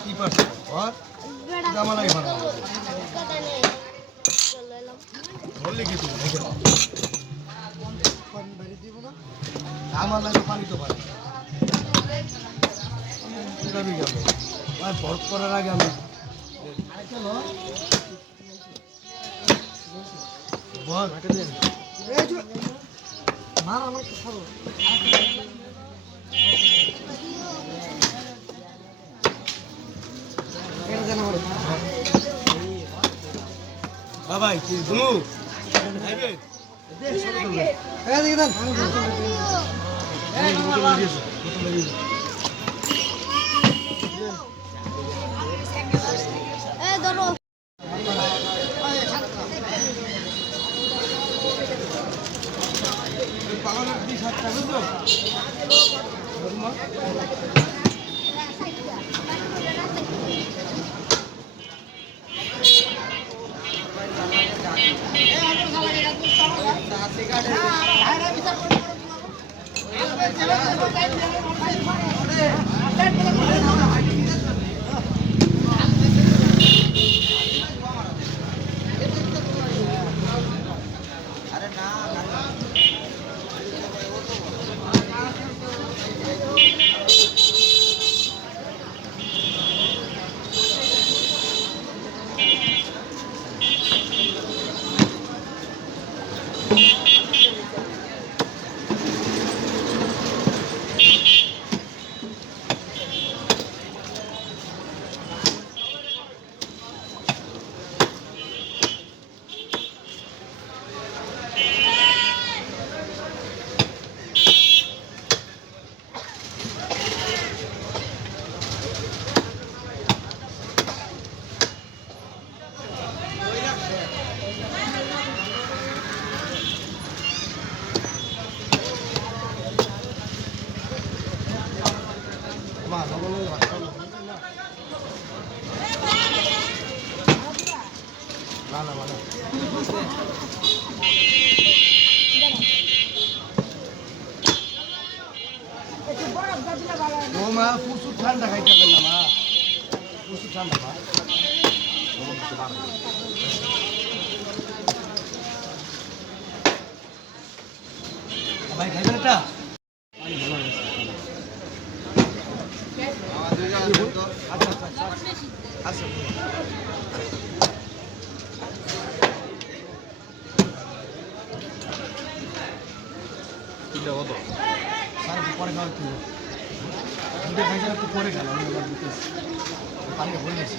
কি পারছে জামা লাগে ভালো বললি কি তুমি আমার লাগে পানি তো ভালো ভর করার আগে আমি বাবাই কি তুমি মা প্রচুর ঠান্ডা খাইতে পারবেন না মা প্রচুর ঠান্ডা মা ভাই খাইবেন এটা আচ্ছা কিলো কত সারা পরে খাওয়ার কিলো দুটো খাইছে একটু পরে খেলাম আমি আবার দিতেছি পানিটা ভরে গেছে